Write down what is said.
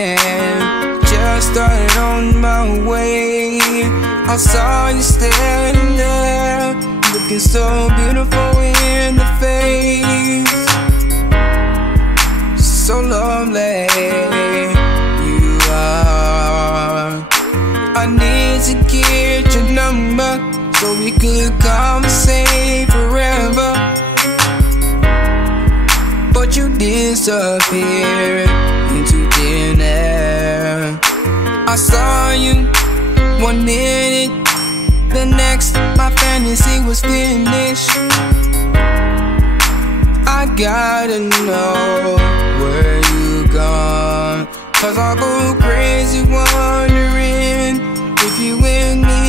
man, just started on my way. I saw you standing there, looking so beautiful in the face. So lovely you are. I need to get your number so we could conversate forever, but you disappeared into thin air. I saw you one minute, the next my fantasy was finished. I gotta know where you gone, 'cause I'll go crazy wondering if you with me